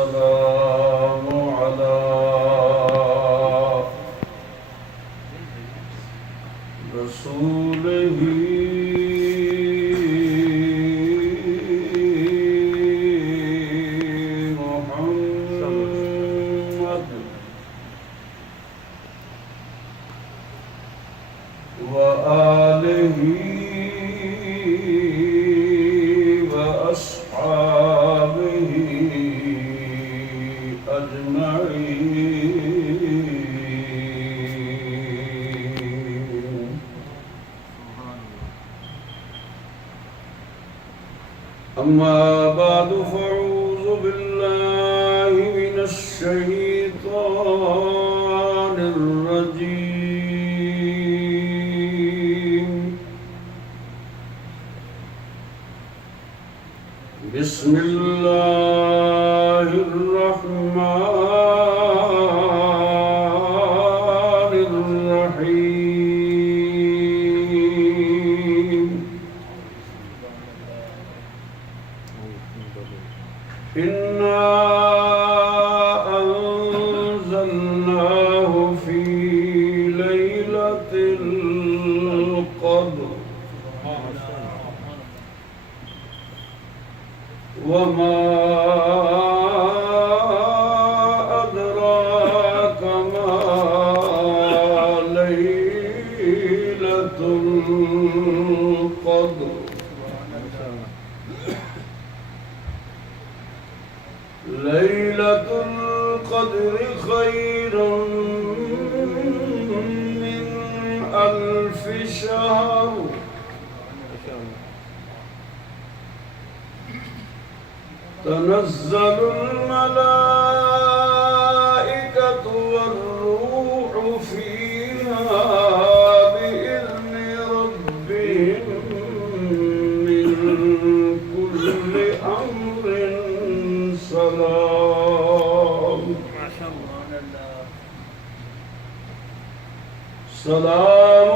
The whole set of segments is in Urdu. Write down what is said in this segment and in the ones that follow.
والسلام على رسوله محمد وآله وأصحابه أجمعين. أما بعد فأعوذ بالله من الشيطان الرجيم. بسم الله الرحمن الرحيم. إنا أنزلناه في ليلة القدر وما أدراك ما ليلة القدر. ليلة القدر خير من 1000 شهر. تنزل الملائكة والروح فيها بإذن ربهم من كل أمر سلام. سلام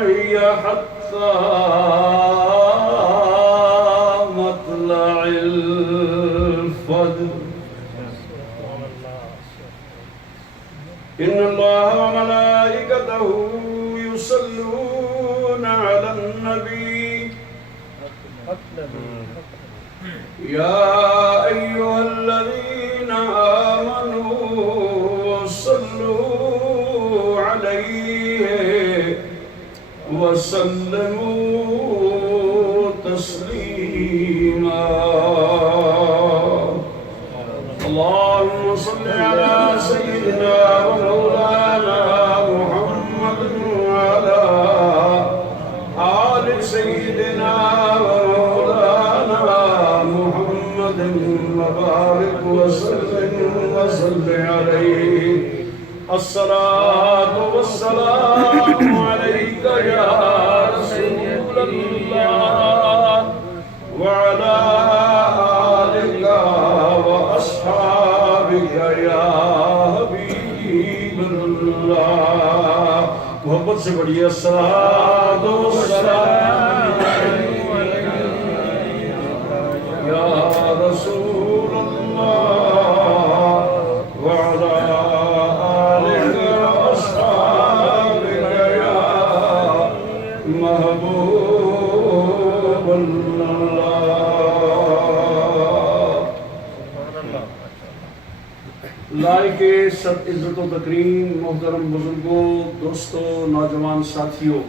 هي حتى مطلع الفجر. إن الله وملائكته يصلون على النبي يا أيها الذين آمنوا صلوا عليه وسلموا تسليما. اللهم صل على سيدنا ومولانا محمد وعلى آل سيدنا ومولانا محمد وبارك وسلم وصل عليه. الصلاة والسلام عليك يا رسول الله وعلى آلك وأصحابك يا حبيب الله. محبت سے بڑھیے الصلاة والسلام یا رسول اللہ وعلى آلك وأصحابك يا محبوب اللہ. لائق سب عزت و تکریم محترم بزرگوں، دوستوں، نوجوان ساتھیوں،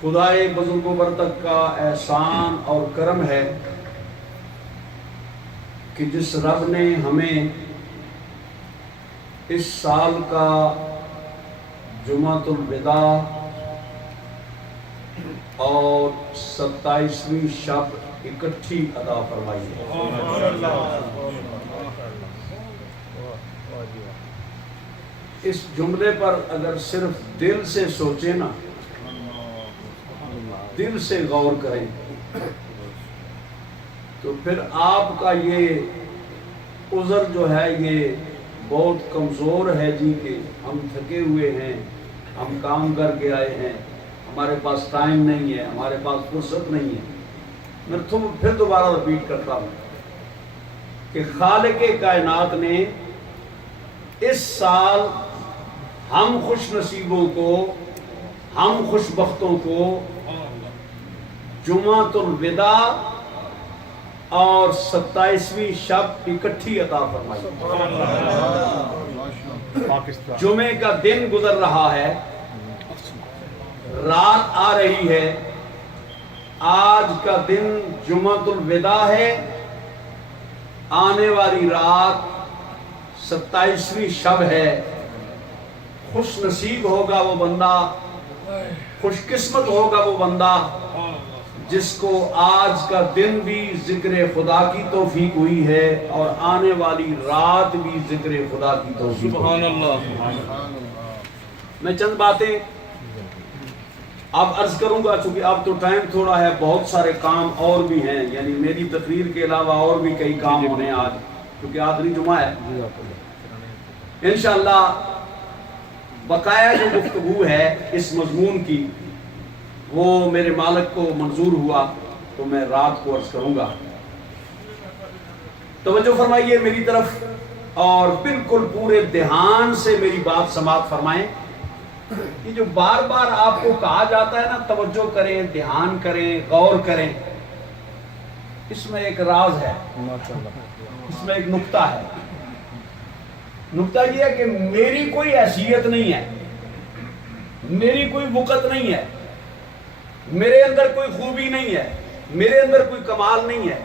خدائے بزرگ و برتر کا احسان اور کرم ہے کہ جس رب نے ہمیں اس سال کا جمعۃ الوداع اور 27ویں شب اکٹھی ادا فرمائی ہے. اس جملے پر اگر صرف دل سے سوچیں نا، دل سے غور کریں، تو پھر آپ کا یہ عذر جو ہے یہ بہت کمزور ہے جی کہ ہم تھکے ہوئے ہیں، ہم کام کر کے آئے ہیں، ہمارے پاس ٹائم نہیں ہے، ہمارے پاس فرصت نہیں ہے. میں پھر دوبارہ رپیٹ کرتا ہوں کہ خالق کائنات نے اس سال ہم خوش نصیبوں کو، ہم خوش بختوں کو جمعۃ الوداع اور 27ویں شب اکٹھی عطا فرمائی۔ جمعے کا دن گزر رہا ہے، رات آ رہی ہے، آج کا دن جمعۃ الوداع ہے، آنے والی رات 27ویں شب ہے۔ خوش نصیب ہوگا وہ بندہ، خوش قسمت ہوگا وہ بندہ جس کو آج کا دن بھی ذکر خدا کی توفیق ہوئی ہے اور آنے والی رات بھی ذکر خدا کی توفیق۔ سبحان اللہ۔ میں چند باتیں اب عرض کروں گا، چونکہ اب تو ٹائم تھوڑا ہے، بہت سارے کام اور بھی ہیں، یعنی میری تقریر کے علاوہ اور بھی کئی کام ہونے آج، کیونکہ آخری جمعہ ہے۔ انشاءاللہ بقایا جو گفتگو ہے اس مضمون کی، وہ میرے مالک کو منظور ہوا تو میں رات کو عرض کروں گا۔ توجہ فرمائیے میری طرف اور بالکل پورے دھیان سے میری بات سماعت فرمائیں۔ یہ جو بار بار آپ کو کہا جاتا ہے نا توجہ کریں، دھیان کریں، غور کریں، اس میں ایک راز ہے، اس میں ایک نکتہ ہے۔ نکتہ یہ ہے کہ میری کوئی حیثیت نہیں ہے، میری کوئی وقت نہیں ہے، میرے اندر کوئی خوبی نہیں ہے، میرے اندر کوئی کمال نہیں ہے،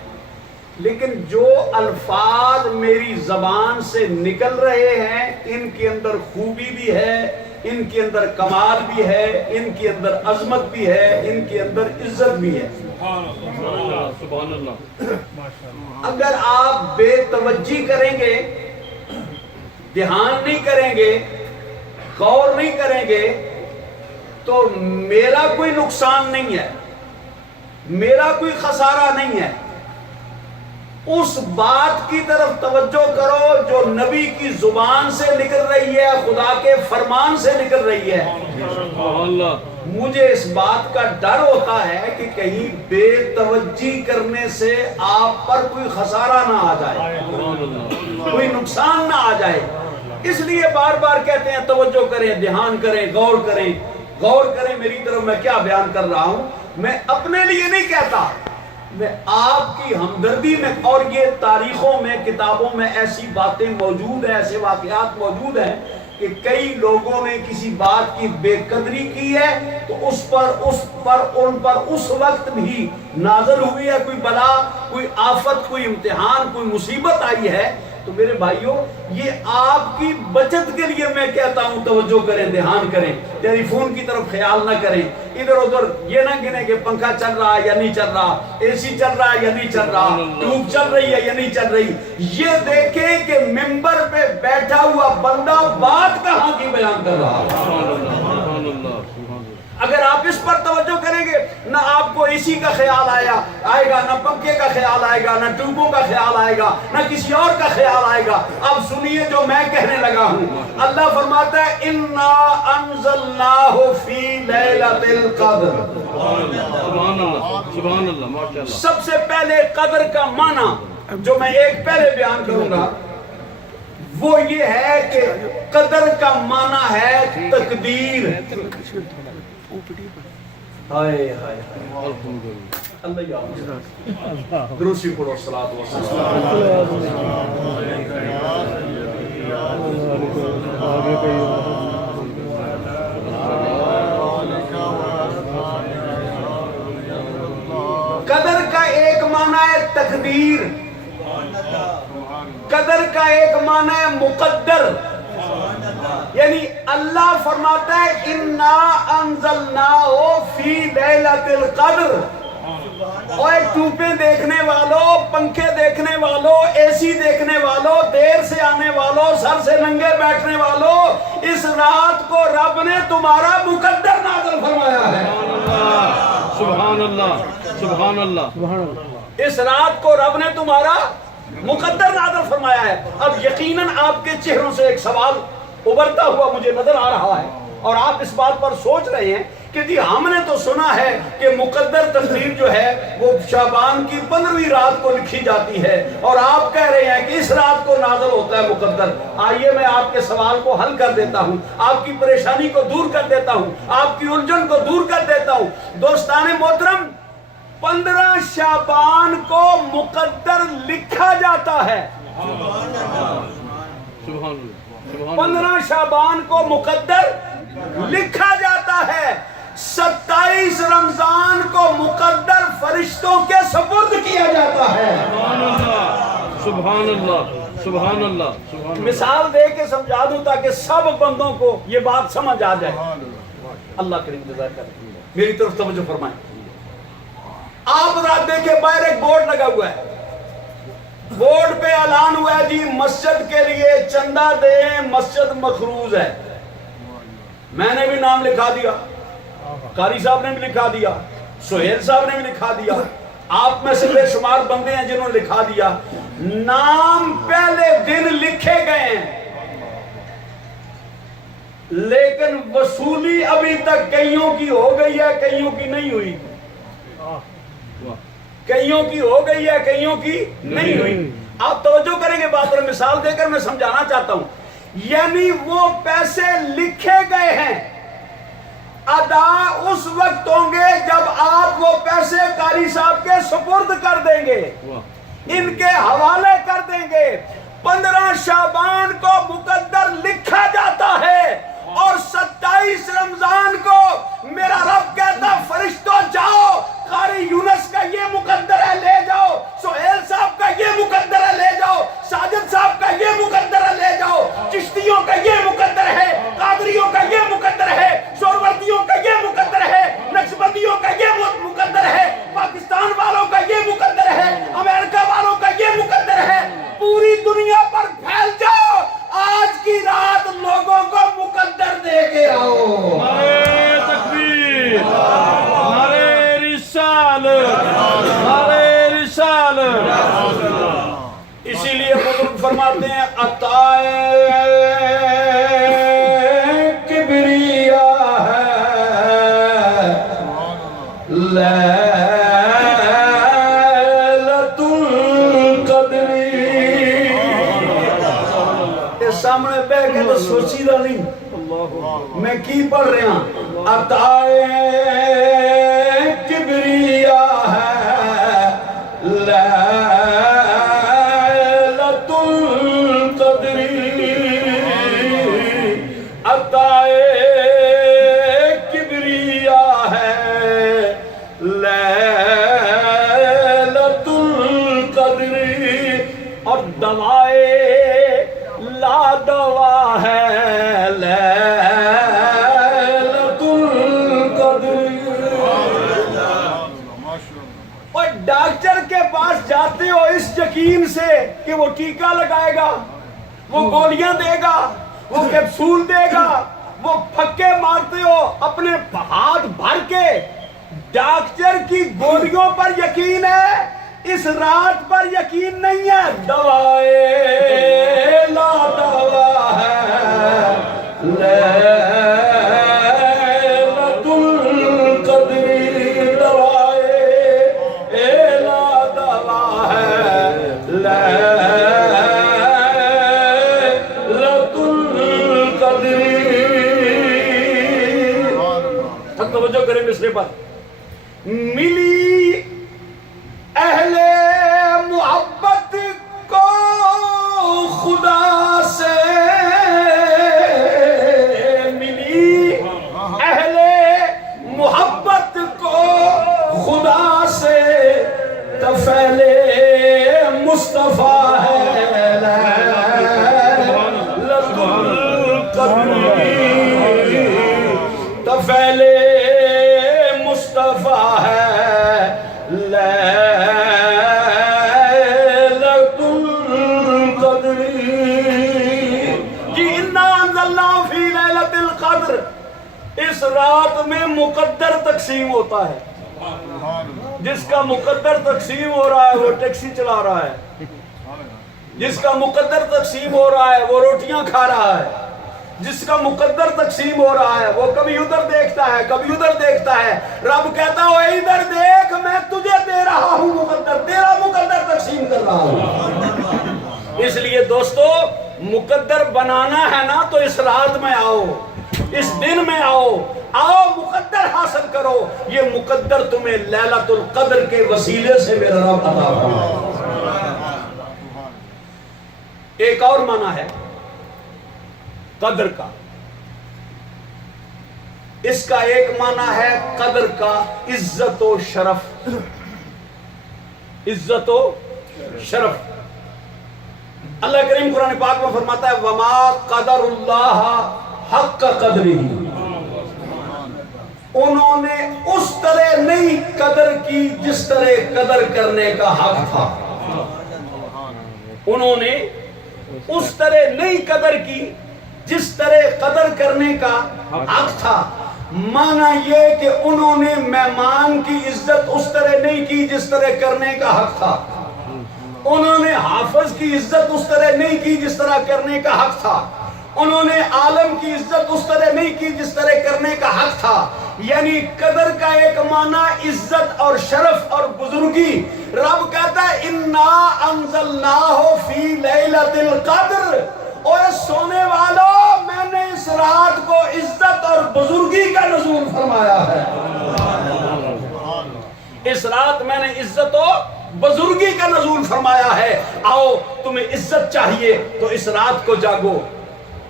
لیکن جو الفاظ میری زبان سے نکل رہے ہیں ان کے اندر خوبی بھی ہے، ان کے اندر کمال بھی ہے، ان کے اندر عظمت بھی ہے، ان کے اندر عزت بھی ہے۔ سبحان اللہ۔ اگر آپ بے توجہی کریں گے، دھیان نہیں کریں گے، غور نہیں کریں گے، تو میرا کوئی نقصان نہیں ہے، میرا کوئی خسارہ نہیں ہے۔ اس بات کی طرف توجہ کرو جو نبی کی زبان سے نکل رہی ہے، خدا کے فرمان سے نکل رہی ہے۔ مجھے اس بات کا ڈر ہوتا ہے کہ کہیں بے توجہی کرنے سے آپ پر کوئی خسارہ نہ آ جائے، کوئی نقصان نہ آ جائے، اس لیے بار بار کہتے ہیں توجہ کریں، دھیان کریں، غور کریں۔ غور کریں میری طرف میں کیا بیان کر رہا ہوں، میں اپنے لیے نہیں کہتا، میں آپ کی ہمدردی میں، اور یہ تاریخوں میں، کتابوں میں ایسی باتیں موجود ہیں، ایسے واقعات موجود ہیں کہ کئی لوگوں نے کسی بات کی بے قدری کی ہے تو ان پر اس وقت بھی نازل ہوئی ہے کوئی بلا، کوئی آفت، کوئی امتحان، کوئی مصیبت آئی ہے۔ تو میرے بھائیوں، یہ آپ کی بچت کے لیے میں کہتا ہوں توجہ کریں، دھیان کریں، ٹیلی فون کی طرف خیال نہ کریں، ادھر ادھر یہ نہ گنے کہ پنکھا چل رہا ہے یا نہیں چل رہا، اے سی چل رہا ہے یا نہیں چل رہا، ٹیوب چل رہی ہے یا نہیں چل رہی۔ یہ دیکھیں کہ منبر پہ بیٹھا ہوا بندہ بات کہاں کی بیان کر رہا ہے۔ اگر آپ اس پر توجہ کریں گے، نہ آپ کو اے سی کا خیال آئے گا، نہ پنکھے کا خیال آئے گا، نہ ٹیوبوں کا خیال آئے گا، نہ کسی اور کا خیال آئے گا۔ اب سنیے جو میں کہنے لگا ہوں، اللہ فرماتا ہے اِنَّا أَنزَلْنَاهُ فِي لَيْلَةِ الْقَدْرِ۔ سبحان اللہ۔ سب سے پہلے قدر کا معنی جو میں ایک پہلے بیان کروں گا وہ یہ ہے کہ قدر کا معنی ہے تقدیر۔ ہائے ہائے اللہ یا دروسی پڑھو، صلاۃ و سلام۔ قدر کا ایک معنی ہے تقدیر، قدر کا ایک معنی ہے مقدر، یعنی اللہ فرماتا ہے اِنَّا أَنزَلْنَاهُ فِي لَيْلَةِ الْقَدْرِ۔ اور ٹوپیں دیکھنے والوں، پنکھے دیکھنے والوں، اے سی دیکھنے والوں، دیر سے آنے والوں، سر سے ننگے بیٹھنے والوں، اس رات کو رب نے تمہارا مقدر نازل فرمایا ہے۔ سبحان اللہ، سبحان اللہ۔ اس رات کو رب نے تمہارا مقدر نازل فرمایا ہے۔ اب یقیناً آپ کے چہروں سے ایک سوال ابھرتا ہوا مجھے نظر آ رہا ہے، اور آپ اس بات پر سوچ رہے ہیں کہ جی ہم نے تو سنا ہے کہ مقدر تقدیر جو ہے وہ شعبان کی 15ویں رات کو لکھی جاتی ہے، اور آپ کہہ رہے ہیں کہ اس رات کو نازل ہوتا ہے مقدر۔ آئیے میں آپ کے سوال کو حل کر دیتا ہوں، آپ کی پریشانی کو دور کر دیتا ہوں، آپ کی الجھن کو دور کر دیتا ہوں۔ دوستان محترم، 15 شعبان کو مقدر لکھا جاتا ہے۔ 15 شعبان کو مقدر لکھا جاتا ہے۔ 27 رمضان کو مقدر فرشتوں کے سپرد کیا جاتا ہے۔ سبحان اللہ، سبحان اللہ۔ مثال دے کے سمجھا دوں تاکہ سب بندوں کو یہ بات سمجھ آ جائے۔ اللہ کریم جزاک اللہ، میری طرف توجہ فرمائیں۔ آپ رات دیکھیں باہر ایک بورڈ لگا ہوا ہے، بورڈ پہ اعلان ہوا ہے جی مسجد کے لیے چندہ دیں، مسجد مخروض ہے۔ میں نے بھی نام لکھا دیا، قاری صاحب نے بھی لکھا دیا، سہیل صاحب نے بھی لکھا دیا، آپ میں سے بے شمار بندے ہیں جنہوں نے لکھا دیا۔ نام پہلے دن لکھے گئے ہیں، لیکن وصولی ابھی تک کئیوں کی ہو گئی ہے، کئیوں کی نہیں ہوئی، کئیوں کی ہو گئی ہے، کئیوں کی نہیں ہوئی۔ آپ توجہ کریں گے بات پر، مثال دے کر میں سمجھانا چاہتا ہوں۔ یعنی وہ پیسے لکھے گئے ہیں، ادا اس وقت ہوں گے جب آپ وہ پیسے قاری صاحب کے سپرد کر دیں گے، ان کے حوالے کر دیں گے۔ 15 شعبان کو مقدر لکھا جاتا ہے، اور 27 رمضان کو میرا رب کہتا فرشتوں جاؤ، قاری یونس کا یہ مقدر ہے لے جاؤ، سہیل صاحب کا یہ مقدر ہے لے جاؤ، ساجد صاحب کا یہ مقدر ہے لے جاؤ، چشتیوں کا یہ مقدر ہے، قادریوں کا یہ مقدر ہے، سوروردیوں کا یہ مقدر ہے، نقشبندیوں کا یہ مقدر ہے، پاکستان والوں کا یہ مقدر ہے، امریکہ والوں کا یہ مقدر ہے۔ پوری دنیا پر پھیل جاؤ، آج کی رات لوگوں کو مقدر دے کے آؤ۔ نعرہ تکبیر، نعرہ رسالت، نعرہ رسالت۔ اسی لیے بزرگ فرماتے ہیں عطائے کبریا ہے لیلۃ القدر۔ اس سامنے بیٹھ کے تو سوچی دا نہیں میں کی پڑھ رہا ہوں۔ عطائے کبریا ہے لیلۃ القدر، عطائے کبریا ہے لیلۃ القدر، اور دوائے لا دوا ہے لیلۃ القدر۔ اور ڈاکٹر کے پاس جاتے ہو اس یقین سے کہ وہ ٹیکہ لگائے گا، وہ گولیاں دے گا، وہ کیپسول دے گا، وہ پھکے مارتے ہو اپنے ہاتھ بھر کے۔ ڈاکٹر کی گولیوں پر یقین ہے، اس رات پر یقین نہیں ہے۔ دوائے لا دوا ہے لیلۃ القدر، دوائے لا دوا ہے لیلۃ القدر۔ توجہ کریں مصرے پر۔ ملی اہل محبت کو خدا سے، ملی اہل محبت کو خدا سے، طفیل مصطفیٰ ہے لیلۃ القدر، طفیل مصطفیٰ ہے لیلۃ القدر۔ جی انا انزلنا فی لیلۃ القدر، اس رات میں مقدر تقسیم ہوتا ہے۔ جس کا مقدر تقسیم ہو رہا ہے وہ ٹیکسی چلا رہا ہے، جس کا مقدر تقسیم ہو رہا ہے وہ روٹیاں کھا رہا ہے، جس کا مقدر تقسیم ہو رہا ہے وہ کبھی ادھر دیکھتا ہے کبھی ادھر دیکھتا ہے. رب کہتا ہے ادھر دیکھ میں تجھے دے رہا ہوں مقدر, تیرا مقدر تقسیم کر رہا ہوں. اس لیے دوستو مقدر بنانا ہے نا تو اس رات میں آؤ, اس دن میں آؤ مقدر حاصل کرو. یہ مقدر تمہیں لیلۃ القدر کے وسیلے سے میرا رب عطا فرمائے. ایک اور معنی ہے قدر کا. اس کا ایک معنی ہے قدر کا عزت و شرف. عزت و شرف. اللہ کریم قرآن پاک میں فرماتا ہے وما قدر اللہ حق قدری, انہوں نے اس طرح نہیں قدر کی جس طرح قدر کرنے کا حق تھا. انہوں نے اس طرح نہیں قدر کی جس طرح قدر کرنے کا حق تھا. معنی یہ کہ انہوں نے مہمان کی عزت اس طرح نہیں کی جس طرح کرنے کا حق تھا. انہوں نے حافظ کی عزت اس طرح نہیں کی جس طرح کرنے کا حق تھا. انہوں نے عالم کی عزت اس طرح نہیں کی جس طرح کرنے کا حق تھا. یعنی قدر کا ایک معنی عزت اور شرف اور بزرگی. رب کہتا ہے انا انزلناہ فی لیلۃ القدر, اور سونے والوں میں نے اس رات کو عزت اور بزرگی کا نزول فرمایا ہے. اس رات میں نے عزت و بزرگی کا نزول فرمایا ہے. آؤ تمہیں عزت چاہیے تو اس رات کو جاگو.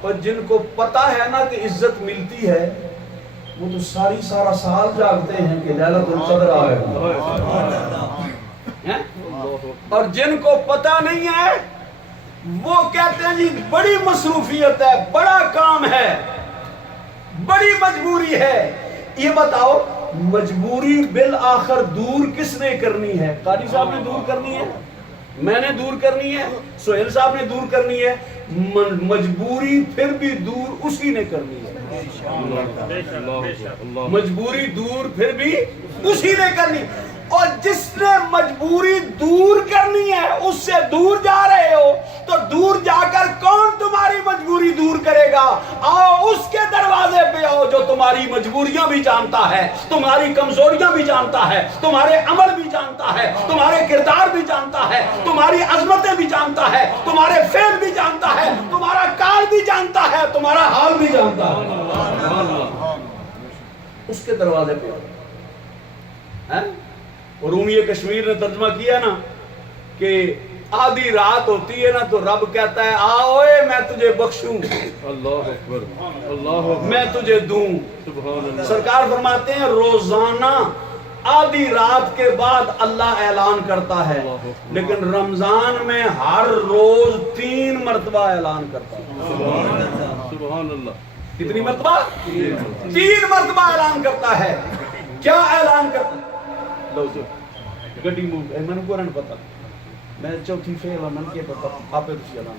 اور جن کو پتا ہے نا کہ عزت ملتی ہے وہ تو سارا سال جاگتے ہیں کہ لیلۃ القدر آئے. اور جن کو پتا نہیں ہے وہ کہتے ہیں جی بڑی مصروفیت ہے, بڑا کام ہے, بڑی مجبوری ہے. یہ بتاؤ مجبوری بالآخر دور کس نے کرنی ہے؟ قاری صاحب نے دور کرنی ہے, میں نے دور کرنی ہے, سہیل صاحب نے دور کرنی ہے. مجبوری پھر بھی دور اسی نے کرنی ہے. مجبوری دور پھر بھی اسی نے کرنی. اور جس نے مجبوری دور کرنی ہے اس سے دور جا رہے ہو تو دور جا کر کون تمہاری مجبوری دور کرے گا؟ آؤ اس کے دروازے پہ آؤ جو تمہاری مجبوریاں بھی جانتا ہے, تمہاری کمزوریاں بھی جانتا ہے, تمہارے عمل بھی جانتا ہے, تمہارے کردار بھی جانتا ہے, تمہاری عظمتیں بھی جانتا ہے, تمہارے فعل بھی جانتا ہے, تمہارا کال بھی جانتا ہے, تمہارا حال بھی جانتا ہے. اس کے دروازے پہ آؤ. رومی کشمیر نے ترجمہ کیا نا کہ آدھی رات ہوتی ہے نا تو رب کہتا ہے آؤ میں تجھے بخشوں, اللہ اکبر, اللہ اکبر, میں تجھے دوں. سبحان اللہ. سرکار فرماتے ہیں روزانہ آدھی رات کے بعد اللہ اعلان کرتا ہے, لیکن رمضان میں ہر روز 3 مرتبہ اعلان کرتا ہے. سبحان اللہ. کتنی مرتبہ؟ 3 مرتبہ اعلان کرتا ہے. کیا اعلان کرتا ہے؟ لو جو گڈی موو میں نے قرآن پتا میں چوتھی فیل من کے پتا آپ تسی اعلان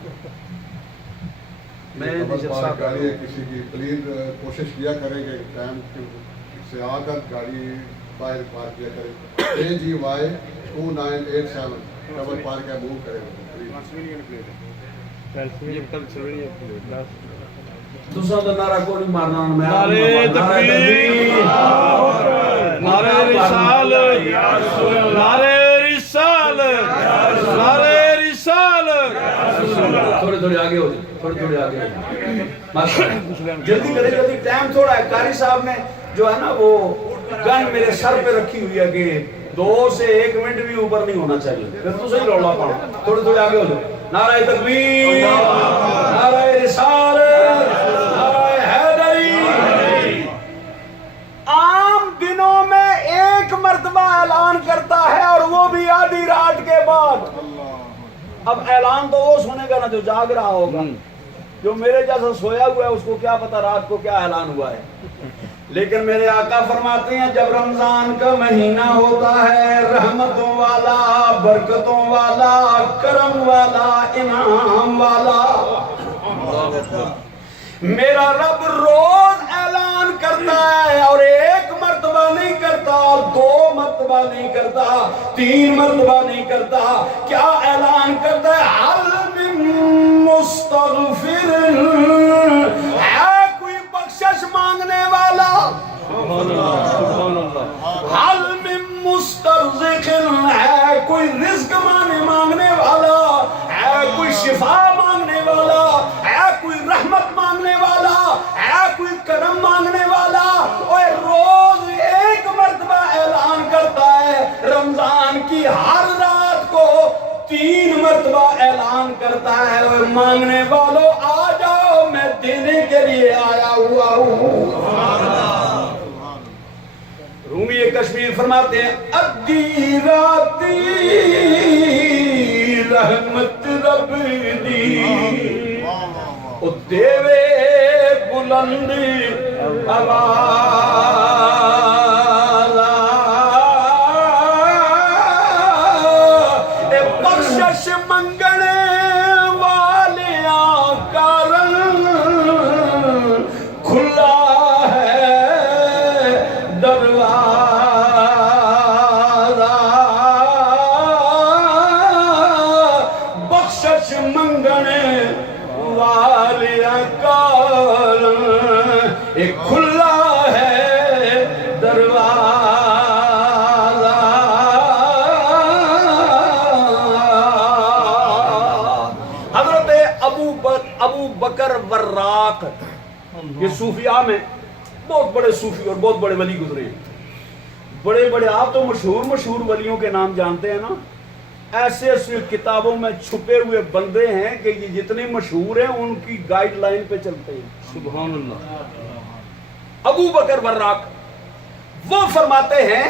میں کسی کی پلیز کوشش کیا کریں کہ ٹائم سے آ کر گاڑی باہر پارک کیا کریں. AGY 2987 ڈبل پارک ہے, موو کریں. دوسرا تو نعرہ کو نہیں مارنا. نعرہ تکبیر, نعرہ رسالت, نعرہ رسالت, نعرہ رسالت. تھوڑے آگے ہو جائے, تھوڑے آگے ہو جائے. جلدی کریں, جلدی, ٹائم تھوڑا ہے. قاری صاحب نے جو ہے نا وہ گن میرے سر پہ رکھی ہوئی ہے کہ 2 سے 1 منٹ بھی اوپر نہیں ہونا چاہیے, پھر تو صحیح رولا پاؤں. تھوڑے آگے ہو جائے. نعرہ تکبیر, نعرہ رسالت, نعرہ حیدری. عام دنوں میں 1 مرتبہ اعلان کرتا ہے اور وہ بھی آدھی رات کے بعد. اب اعلان تو وہ سنے گا نا جو جاگ رہا ہوگا, جو میرے جیسا سویا ہوا ہے اس کو کیا پتا رات کو کیا اعلان ہوا ہے. لیکن میرے آقا فرماتے ہیں جب رمضان کا مہینہ ہوتا ہے رحمتوں والا, برکتوں والا, کرم والا, انعام والا, میرا رب روز اعلان کرتا ہے اور 1 مرتبہ نہیں کرتا, 2 مرتبہ نہیں کرتا, 3 مرتبہ نہیں کرتا. کیا اعلان کرتا ہے؟ حل من مستغفر, سبحان اللہ. حل من مسترزق, ہے کوئی رزق مانگنے والا, ہے کوئی شفا مانگنے والا, ہے کوئی رحمت مانگنے والا, ہے کوئی کرم مانگنے والا. اور روز ایک مرتبہ اعلان کرتا ہے, رمضان کی ہر رات کو 3 مرتبہ اعلان کرتا ہے, اور مانگنے والوں آ جاؤ, میں دینے کے لیے آیا ہوا ہوں. رومی کشمیر فرماتے ہیں, ادی راتی رحمت رب دی, او دیوے بلند آواز, اے بخشش منگنے والیاں کارن کھلا کھلا ہے دروازہ. حضرت ابو بکر وراق, یہ صوفیاء میں بہت بڑے صوفی اور بہت بڑے ولی گزرے ہیں. بڑے بڑے, آپ تو مشہور ولیوں کے نام جانتے ہیں نا, ایسے ایسے کتابوں میں چھپے ہوئے بندے ہیں کہ یہ جتنے مشہور ہیں ان کی گائیڈ لائن پہ چلتے ہیں. سبحان اللہ. ابو بکر وراق وہ فرماتے ہیں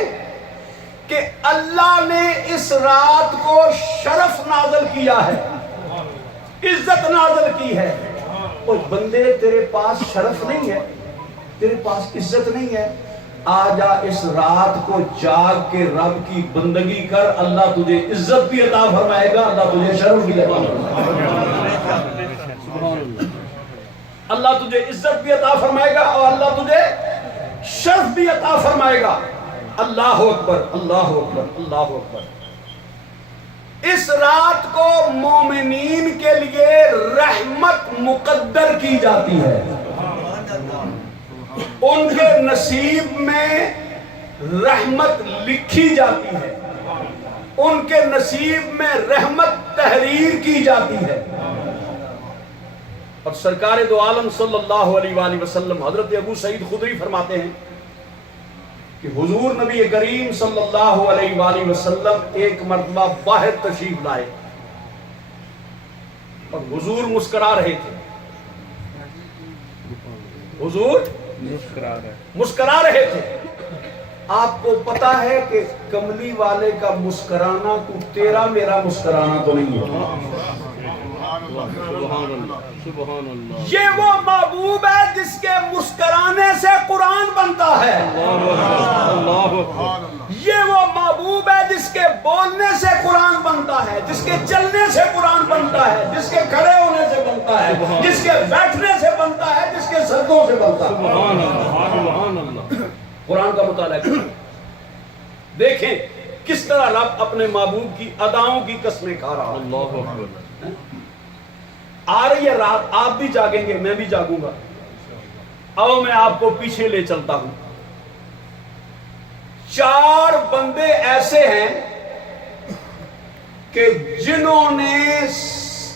کہ اللہ نے اس رات کو شرف نازل کیا ہے, عزت نازل کی ہے. اور بندے تیرے پاس شرف نہیں ہے, تیرے پاس عزت نہیں ہے, آ جا اس رات کو جاگ کے رب کی بندگی کر, اللہ تجھے عزت بھی عطا فرمائے گا, اللہ تجھے شرف بھی عطا فرمائے گا. اللہ تجھے عزت بھی عطا فرمائے گا اور اللہ تجھے شرف بھی عطا فرمائے گا. اللہ اکبر, اللہ اکبر, اللہ اکبر. اس رات کو مومنین کے لیے رحمت مقدر کی جاتی ہے, ان کے نصیب میں رحمت لکھی جاتی ہے, ان کے نصیب میں رحمت تحریر کی جاتی ہے. اور سرکار دو عالم صلی اللہ علیہ وآلہ وسلم حضرت ابو سعید خدری فرماتے ہیں کہ حضور نبی کریم صلی اللہ علیہ وآلہ وسلم ایک مرتبہ باہر تشریف لائے اور حضور مسکرا رہے تھے. حضور مسکرا رہے تھے. آپ کو پتا ہے کہ کملی والے کا مسکرانا تو تیرا میرا مسکرانا تو نہیں ہے. سبحان اللہ. یہ وہ محبوب ہے جس کے مسکرانے سے قرآن بنتا ہے. یہ وہ محبوب ہے جس کے بولنے سے قرآن بنتا ہے, جس کے چلنے سے قرآن بنتا ہے, جس کے کھڑے ہونے سے بنتا ہے, جس کے بیٹھنے سے بنتا ہے, جس کے سجدوں سے بنتا ہے. سبحان اللہ. قرآن کا مطالعہ کریں, دیکھیں کس طرح رب اپنے محبوب کی اداؤں کی قسمیں کھا رہا ہے. اللہ اکبر. آ رہی ہے رات, آپ بھی جاگیں گے, میں بھی جاگوں گا. اب میں آپ کو پیچھے لے چلتا ہوں. 4 بندے ایسے ہیں کہ جنہوں نے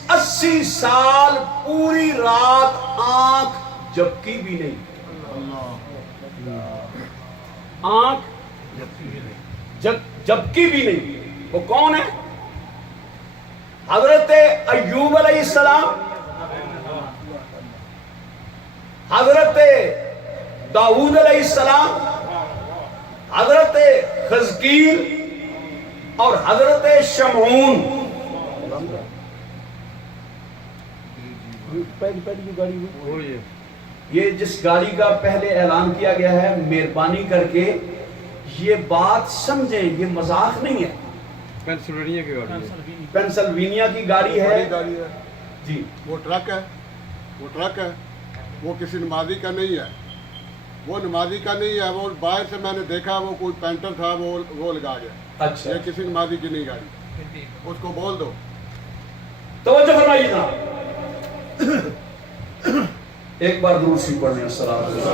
80 سال پوری رات آنکھ جھپکی بھی نہیں. آنکھ جھپکی بھی نہیں. وہ کون ہے؟ حضرت ایوب علیہ السلام, حضرت داؤد علیہ السلام, حضرت حزقیل اور حضرت شمعون. یہ جس گاڑی کا پہلے اعلان کیا گیا ہے, مہربانی کر کے یہ بات سمجھیں, یہ مذاق نہیں ہے. پینسلوینیا کی گاڑی ہے. پینسلوینیا کی گاڑی ہے جی. وہ ٹرک ہے, وہ ٹرک ہے, وہ کسی نمازی کا نہیں ہے, وہ نمازی کا نہیں ہے. وہ باہر سے میں نے دیکھا, وہ کوئی پینٹر تھا, وہ لگا گیا. اچھا, یہ کسی نمازی کی نہیں گاڑی, اس کو بول دو. توجہ فرمائیے نا. ایک بار درود شریف پڑھنے. السلام علیکم.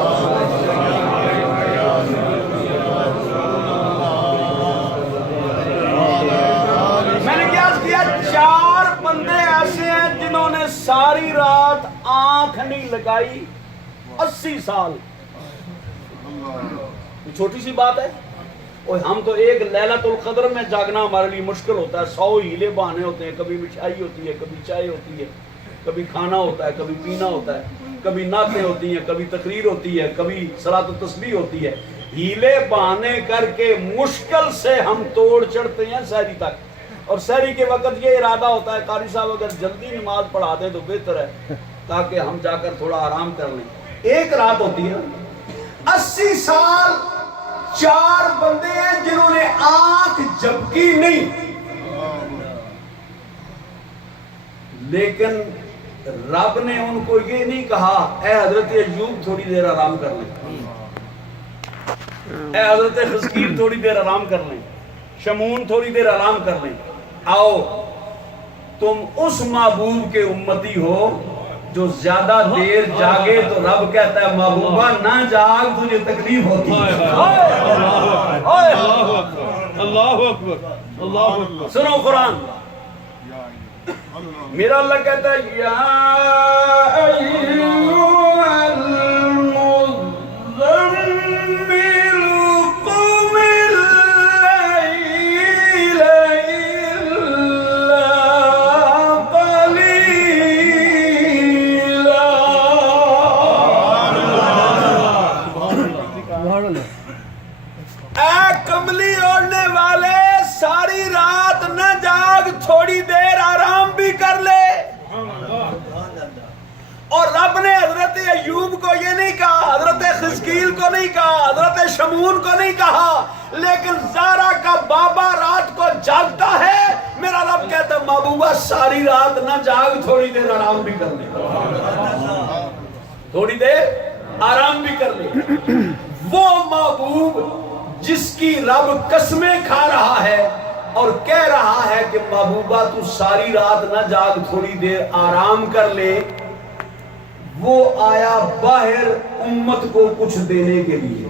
ساری رات آنکھ نہیں لگائی 80 سال. یہ چھوٹی سی بات ہے. اور ہم تو ایک لیلۃ القدر میں جاگنا ہمارے لیے مشکل ہوتا ہے. 100 ہیلے بہانے ہوتے ہیں. کبھی مٹھائی ہوتی ہے, کبھی چائے ہوتی ہے, کبھی کھانا ہوتا ہے, کبھی پینا ہوتا ہے, کبھی نعتیں ہوتی ہیں, کبھی تقریر ہوتی ہے, کبھی صلاۃ و تسبیح ہوتی ہے. ہیلے بہانے کر کے مشکل سے ہم توڑ چڑھتے ہیں سحری تک. اور سحری کے وقت یہ ارادہ ہوتا ہے قاری صاحب اگر جلدی نماز پڑھا دیں تو بہتر ہے تاکہ ہم جا کر تھوڑا آرام کر لیں. ایک رات ہوتی ہے 80 سال 4 بندے ہیں جنہوں نے آنکھ جھپکی نہیں, لیکن رب نے ان کو یہ نہیں کہا اے حضرت ایوب تھوڑی دیر آرام کر لیں, اے حضرت حزقیل تھوڑی دیر آرام کر لیں, شمون تھوڑی دیر آرام کر لیں. آؤ تم اس محبوب کے امتی ہو جو زیادہ دیر جاگے تو رب کہتا ہے محبوبہ نہ جاگ تجھے تکلیف ہوتی ہے. اللہ اکبر, اللہ اکبر. سنو قرآن. میرا اللہ کہتا ہے یا ایھا المزمل قم اللیل الا قلیلا. اے کملی اوڑھنے والے ساری رات نہ جاگ, تھوڑی دیر آرام بھی کر لے. اور رب نے حضرت ایوب کو یہ نہیں کہا, حضرت حزقیل کو نہیں کہا, حضرت شمون کو نہیں کہا, لیکن زارا کا بابا رات کو جاگتا ہے. میرا رب کہتا ہے محبوبہ ساری رات نہ جاگ, تھوڑی دیر آرام بھی کر لے, تھوڑی دیر آرام بھی کر لے. وہ محبوب جس کی رب قسمیں کھا رہا ہے اور کہہ رہا ہے کہ محبوبہ تو ساری رات نہ جاگ, تھوڑی دیر آرام کر لے, وہ آیا باہر امت کو کچھ دینے کے لیے.